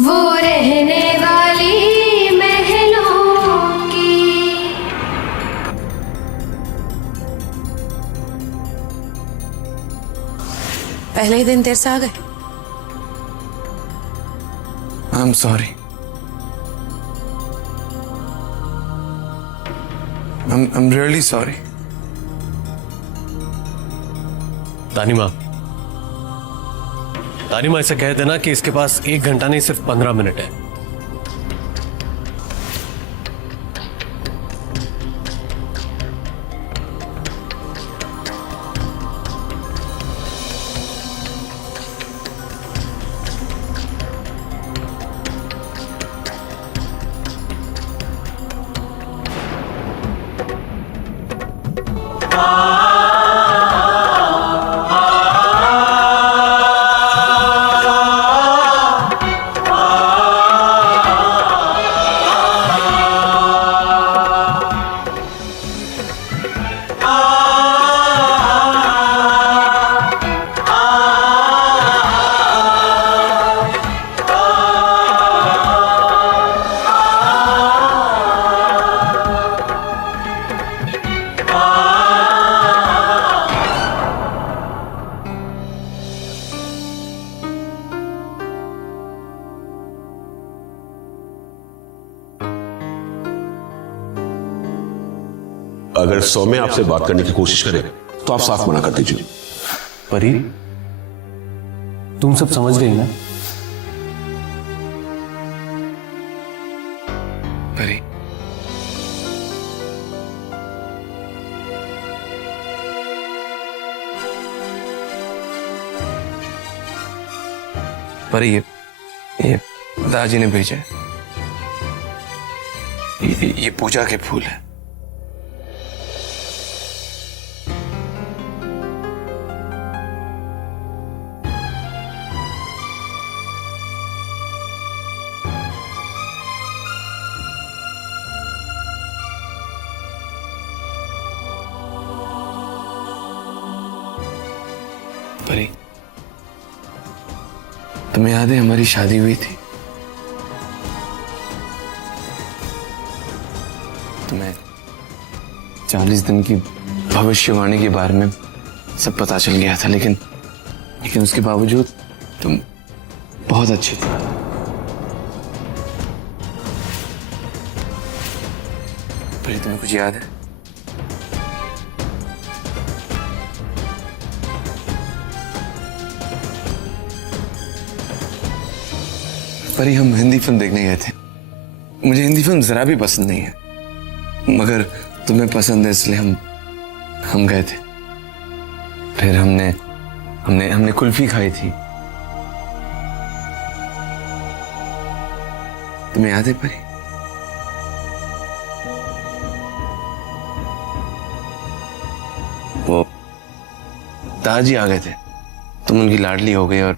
वो रहने वाली महलों की। पहले ही दिन देर से आ गए। I am sorry. I'm really sorry. तानिमा ऐसा कह देना कि इसके पास 1 घंटा नहीं सिर्फ 15 मिनट है। अगर सौम्य आपसे बात करने की कोशिश करे तो आप साफ मना कर दीजिए। परी, तुम सब समझ गई ना? परी, परी, ये दादाजी ने भेजा है। ये पूजा के फूल है। परी, तुम्हें याद है हमारी शादी हुई थी? तुम्हें 40 दिन की भविष्यवाणी के बारे में सब पता चल गया था, लेकिन उसके बावजूद तुम बहुत अच्छी थी। परी, तुम्हें कुछ याद है? परी, हम हिंदी फिल्म देखने गए थे। मुझे हिंदी फिल्म जरा भी पसंद नहीं है, मगर तुम्हें पसंद है इसलिए हम गए थे। फिर हमने कुल्फी खाई थी। तुम्हें याद है परी? वो दादाजी आ गए थे, तुम उनकी लाडली हो गई और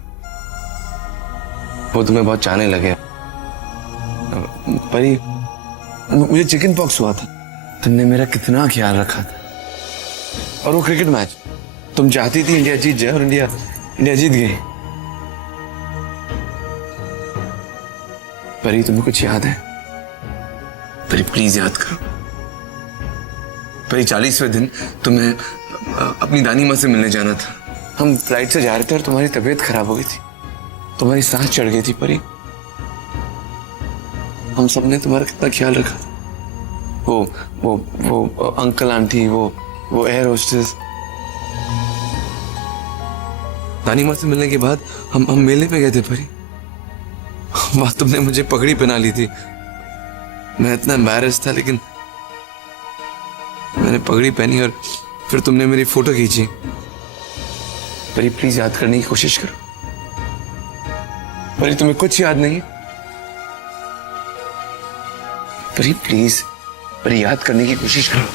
वो तुम्हें बहुत चाहने लगे। परी, मुझे चिकन पॉक्स हुआ था। तुमने मेरा कितना ख्याल रखा था। और वो क्रिकेट मैच, तुम चाहती थी इंडिया जीत जाए और इंडिया जीत गई। परी, तुम्हें कुछ याद है? परी, प्लीज याद करो। परी, 40वें दिन तुम्हें अपनी दानी माँ से मिलने जाना था। हम फ्लाइट से जा रहे थे और तुम्हारी तबीयत खराब हो गई थी, तुम्हारी सांस चढ़ गई थी। परी, हम सबने तुम्हारा कितना ख्याल रखा। वो अंकल आंटी, वो एयर होस्टेस। दानी माँ से मिलने के बाद हम मेले पे गए थे परी। वहां तुमने मुझे पगड़ी पहना ली थी। मैं इतना एम्बैरेस था, लेकिन मैंने पगड़ी पहनी और फिर तुमने मेरी फोटो खींची। परी, प्लीज याद करने की कोशिश करो। परी, तुम्हें कुछ याद नहीं? परी, प्लीज, परी, याद करने की कोशिश करो।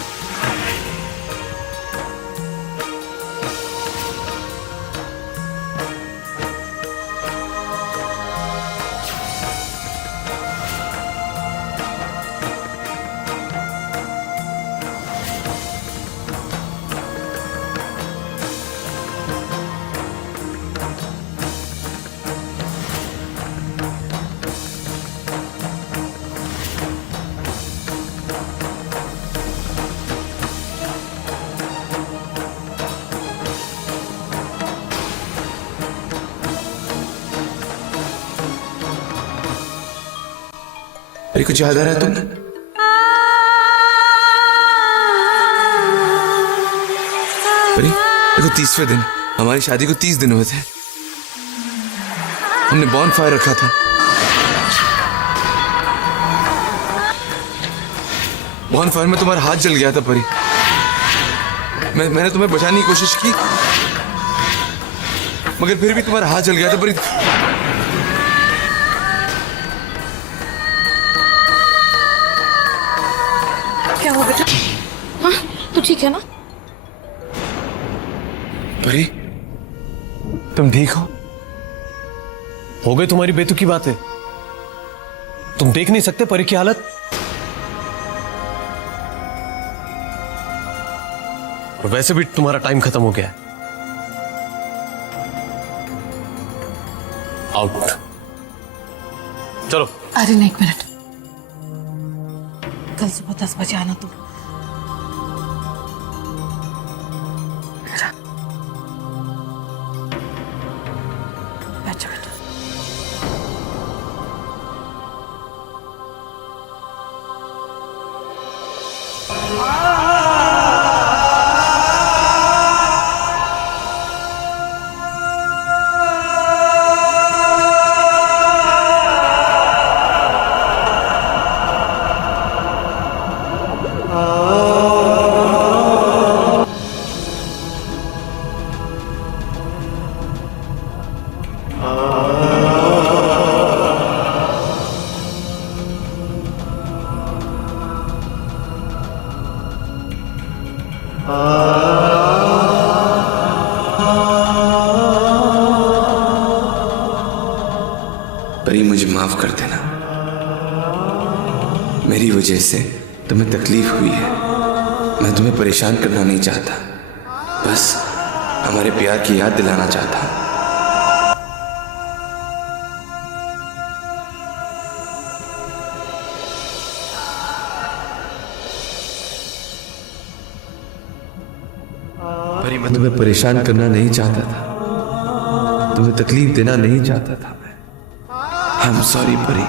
परी कुछ याद आ रहा है तुम्हें? परी देखो 30वें दिन, हमारी शादी को 30 दिन हुए थे। हमने बॉन फायर रखा था। बॉन फायर में तुम्हारा हाथ जल गया था परी। मैंने तुम्हें बचाने की कोशिश की, मगर फिर भी तुम्हारा हाथ जल गया था परी। क्या हुआ बेटा? हाँ, तू ठीक है ना? परी तुम ठीक हो गई तुम्हारी बेतुकी बातें। तुम देख नहीं सकते परी की हालत? और वैसे भी तुम्हारा टाइम खत्म हो गया है। आउट। चलो। अरे नहीं, एक मिनट। कल सुबह 10 बजे आना तुम। बैठो बेटा। परी मुझे माफ कर देना। मेरी वजह से तुम्हें तकलीफ हुई है। मैं तुम्हें परेशान करना नहीं चाहता, बस हमारे प्यार की याद दिलाना चाहता हूं। परी मैं तुम्हें परेशान करना नहीं चाहता था, तुम्हें तकलीफ देना नहीं चाहता था। आई एम सॉरी परी,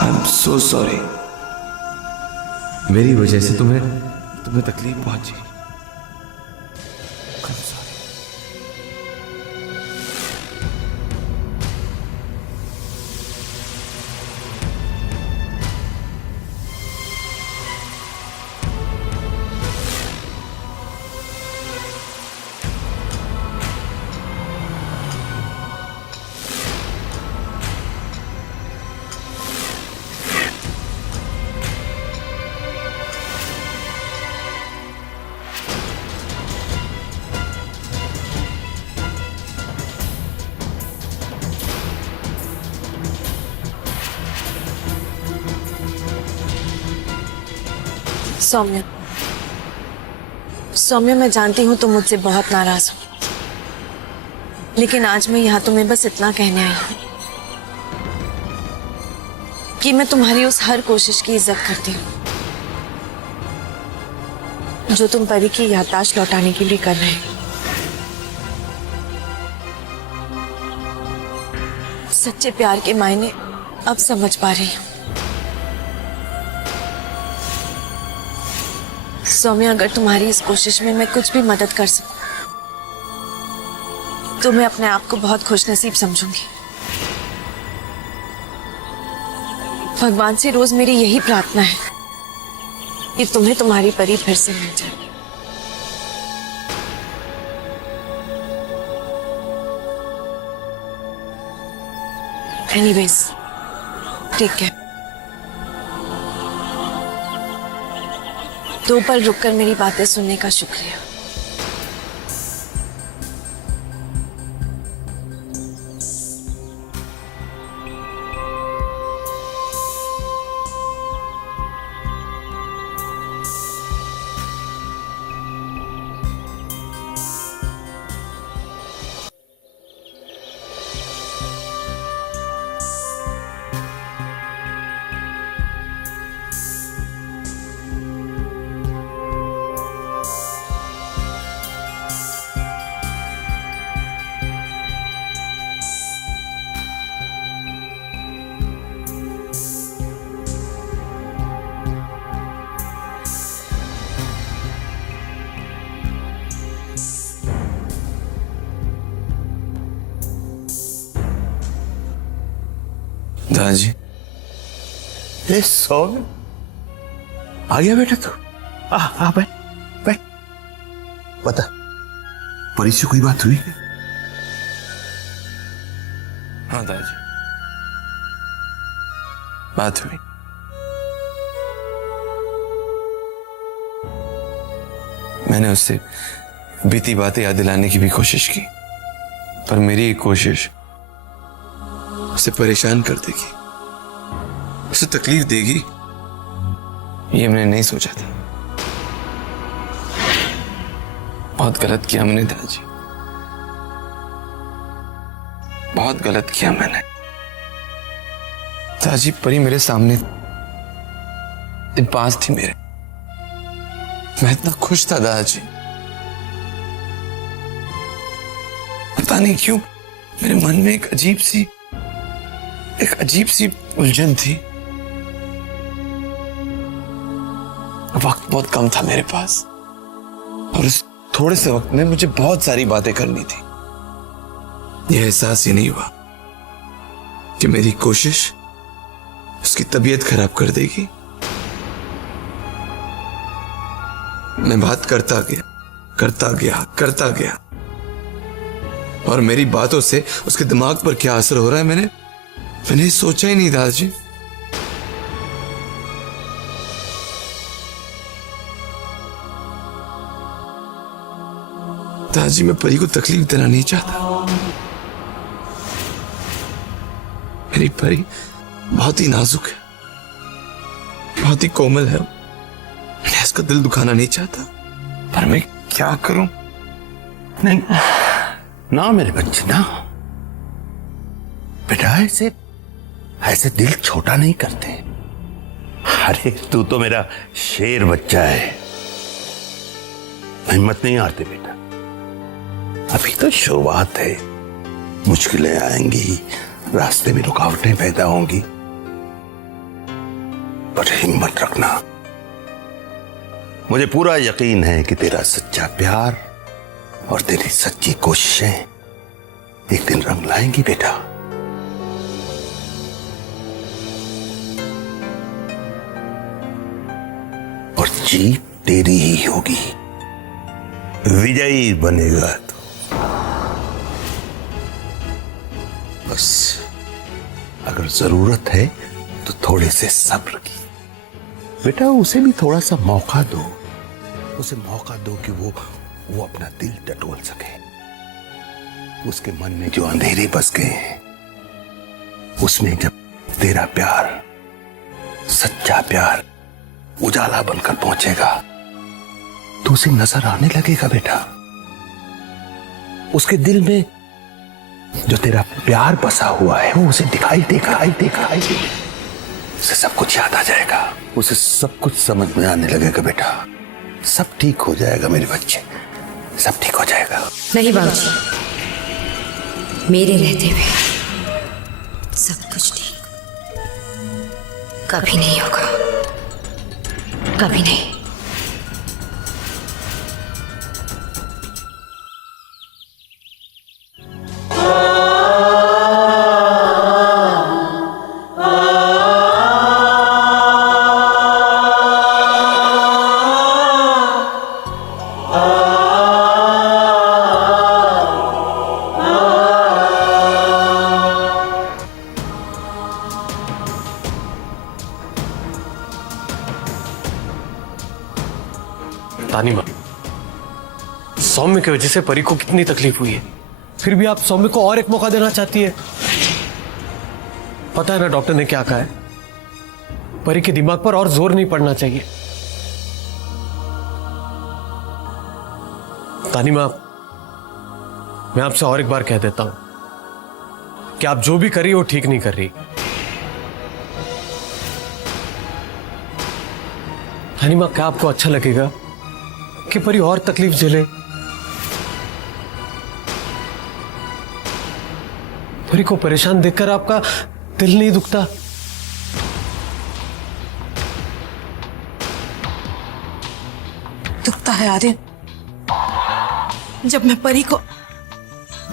आई एम सो सॉरी। मेरी वजह से तुम्हें तकलीफ पहुंची। I'm sorry. सौम्या, सौम्या, मैं जानती हूँ तुम मुझसे बहुत नाराज हो, लेकिन आज मैं यहाँ तुम्हें बस इतना कहने आई हूँ कि मैं तुम्हारी उस हर कोशिश की इज्जत करती हूँ जो तुम परी की याददाश्त लौटाने के लिए कर रहे हो। सच्चे प्यार के मायने अब समझ पा रही हूँ। सौम्या, अगर तुम्हारी इस कोशिश में मैं कुछ भी मदद कर सकूं तो मैं अपने आप को बहुत खुशनसीब समझूंगी। भगवान से रोज मेरी यही प्रार्थना है कि तुम्हें तुम्हारी परी फिर से मिल जाए। एनीवेज, ठीक है। 2 पल रुककर मेरी बातें सुनने का शुक्रिया। दादाजी, ए सौम्य, आ गया बेटा तू? आ बैठ बैठ। बता, परी से कोई बात हुई? हाँ दादाजी, बात हुई। मैंने उससे बीती बातें याद दिलाने की भी कोशिश की, पर मेरी एक कोशिश उसे परेशान कर देगी, उसे तकलीफ देगी, ये मैंने नहीं सोचा था। बहुत गलत किया मैंने दादाजी, बहुत गलत किया मैंने। दादाजी, परी मेरे सामने पास थी मेरे, मैं इतना खुश था दादाजी। पता नहीं क्यों मेरे मन में एक अजीब सी उलझन थी। वक्त बहुत कम था मेरे पास, और उस थोड़े से वक्त में मुझे बहुत सारी बातें करनी थी। यह एहसास ही नहीं हुआ कि मेरी कोशिश उसकी तबीयत खराब कर देगी। मैं बात करता गया, और मेरी बातों से उसके दिमाग पर क्या असर हो रहा है मैंने सोचा ही नहीं दादाजी। दादाजी, मैं परी को तकलीफ देना नहीं चाहता। मेरी परी बहुत ही नाजुक है, बहुत ही कोमल है। मैं इसका दिल दुखाना नहीं चाहता, पर मैं क्या करूं? नहीं ना मेरे बच्चे ना, बेटा ऐसे दिल छोटा नहीं करते। अरे तू तो मेरा शेर बच्चा है, हिम्मत नहीं हारते बेटा। अभी तो शुरुआत है, मुश्किलें आएंगी, रास्ते में रुकावटें पैदा होंगी, पर हिम्मत रखना। मुझे पूरा यकीन है कि तेरा सच्चा प्यार और तेरी सच्ची कोशिशें एक दिन रंग लाएंगी बेटा। और जीत तेरी ही होगी, विजयी बनेगा तू। बस अगर जरूरत है तो थोड़े से सब्र की बेटा, उसे भी थोड़ा सा मौका दो। उसे मौका दो कि वो अपना दिल टटोल सके। उसके मन में जो अंधेरे बस गए हैं, उसमें जब तेरा प्यार, सच्चा प्यार उजाला बनकर पहुंचेगा तो उसे नजर आने लगेगा बेटा। उसके दिल में जो तेरा प्यार बसा हुआ है वो उसे दिखाई देगा। उसे सब कुछ याद आ जाएगा, उसे सब कुछ समझ में आने लगेगा बेटा। सब ठीक हो जाएगा मेरे बच्चे, सब ठीक हो जाएगा। नहीं बाबूजी, मेरे रहते हुए सब कुछ ठीक कभी नहीं होगा, कभी नहीं। तानिमा, सौम्य की वजह से परी को कितनी तकलीफ हुई है, फिर भी आप सौम्य को और एक मौका देना चाहती है। पता है ना डॉक्टर ने क्या कहा है, परी के दिमाग पर और जोर नहीं पड़ना चाहिए। तानिमा, मैं आपसे और एक बार कह देता हूं कि आप जो भी कर रही हो ठीक नहीं कर रही। तानिमा, क्या आपको अच्छा लगेगा कि परी और तकलीफ झेले? परी को परेशान देखकर आपका दिल नहीं दुखता? दुखता है आर्यन, जब मैं परी को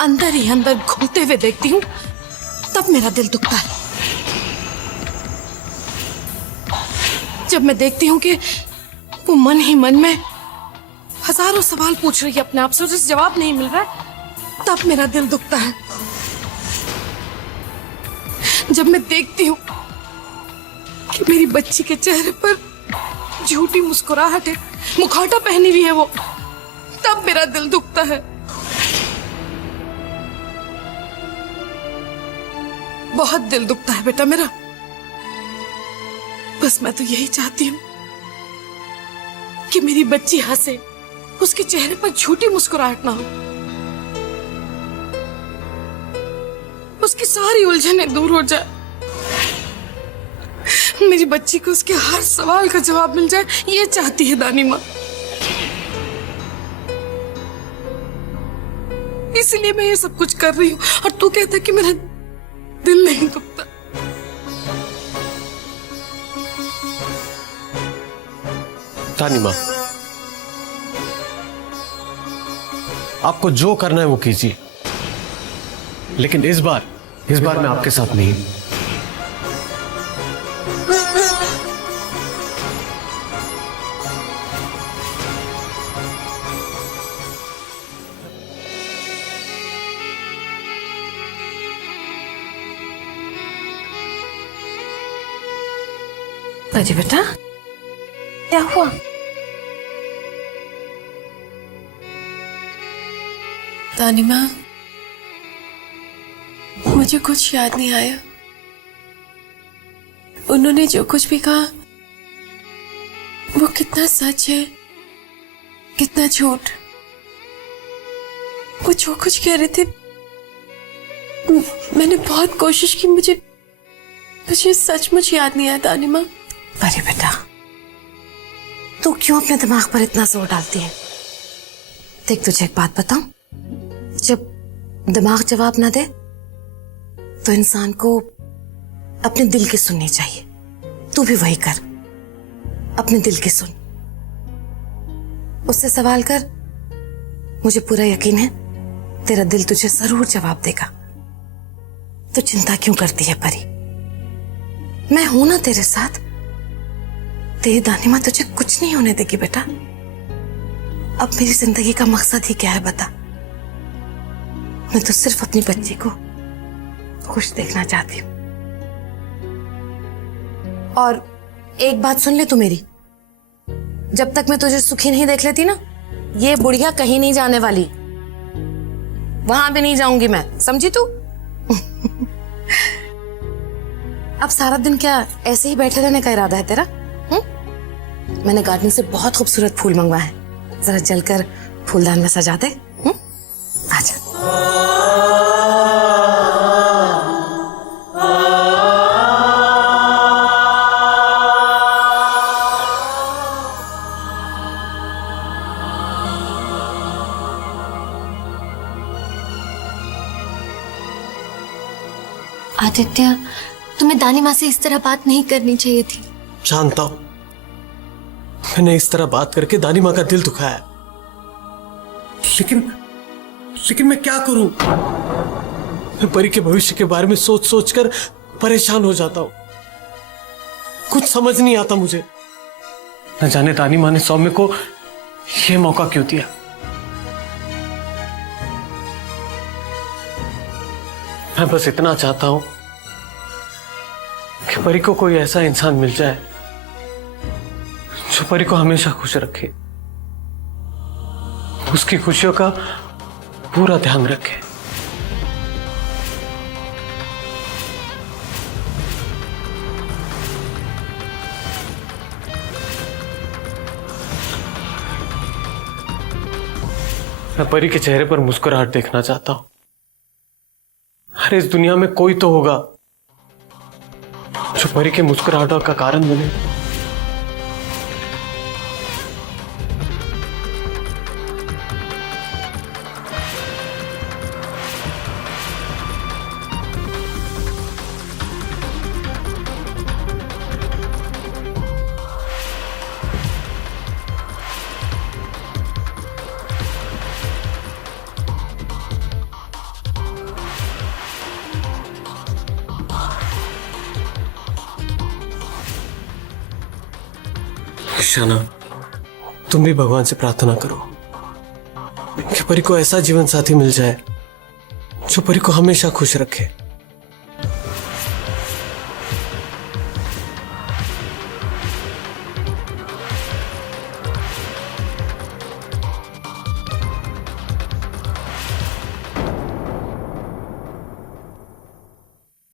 अंदर ही अंदर घूमते हुए देखती हूं तब मेरा दिल दुखता है। जब मैं देखती हूँ कि वो मन ही मन में हजारों सवाल पूछ रही है अपने आप से, उसे जवाब नहीं मिल रहा है, तब मेरा दिल दुखता है। जब मैं देखती हूँ कि मेरी बच्ची के चेहरे पर झूठी मुस्कुराहट है, मुखौटा पहनी हुई है वो, तब मेरा दिल दुखता है। बहुत दिल दुखता है बेटा मेरा। बस मैं तो यही चाहती हूँ कि मेरी बच्ची हंसे, उसके चेहरे पर झूठी मुस्कुराहट ना हो, उसकी सारी उलझनें दूर हो जाए, मेरी बच्ची को उसके हर सवाल का जवाब मिल जाए, ये चाहती है दानी माँ। इसलिए मैं ये सब कुछ कर रही हूँ, और तू कहता है कि मेरा दिल नहीं दुखता। तानी माँ, आपको जो करना है वो कीजिए, लेकिन इस बार मैं आपके साथ नहीं। अजय बेटा, क्या हुआ? तानी माँ, मुझे कुछ याद नहीं आया। उन्होंने जो कुछ भी कहा वो कितना सच है, कितना झूठ। वो जो कुछ कह रहे थे मैंने बहुत कोशिश की, मुझे सचमुच याद नहीं आया तानी माँ। अरे बेटा, तू क्यों अपने दिमाग पर इतना जोर डालती है? देख, तुझे एक बात बताऊं, जब दिमाग जवाब ना दे तो इंसान को अपने दिल की सुननी चाहिए। तू भी वही कर, अपने दिल की सुन, उससे सवाल कर। मुझे पूरा यकीन है तेरा दिल तुझे जरूर जवाब देगा। तो चिंता क्यों करती है परी? मैं हूं ना तेरे साथ। तेरी दानी माँ तुझे कुछ नहीं होने देगी बेटा। अब मेरी जिंदगी का मकसद ही क्या है बता? मैं तो सिर्फ अपनी बच्ची को खुश देखना चाहती हूँ। और एक बात सुन ले तू मेरी, जब तक मैं तुझे सुखी नहीं देख लेती ना, ये बुढ़िया कहीं नहीं जाने वाली। वहां भी नहीं जाऊंगी मैं, समझी तू? अब सारा दिन क्या ऐसे ही बैठे रहने का इरादा है तेरा? मैंने गार्डन से बहुत खूबसूरत फूल मंगवाए हैं, जरा जलकर फूलदान में सजा दे। आजा। आदित्य, तुम्हें दानी माँ से इस तरह बात नहीं करनी चाहिए थी। जानता हूं, मैंने इस तरह बात करके दानी माँ का दिल दुखाया, लेकिन मैं क्या करूं? मैं परी के भविष्य के बारे में सोच सोच कर परेशान हो जाता हूं। कुछ समझ नहीं आता मुझे। न जाने दानी माँ ने सौम्य को यह मौका क्यों दिया। मैं बस इतना चाहता हूं कि परी को कोई ऐसा इंसान मिल जाए जो परी को हमेशा खुश रखे, उसकी खुशियों का पूरा ध्यान रखे। मैं परी के चेहरे पर मुस्कुराहट देखना चाहता हूं। अरे इस दुनिया में कोई तो होगा जो परी के मुस्कुराहटों का कारण बने। शाना, तुम भी भगवान से प्रार्थना करो कि परी को ऐसा जीवन साथी मिल जाए जो परी को हमेशा खुश रखे।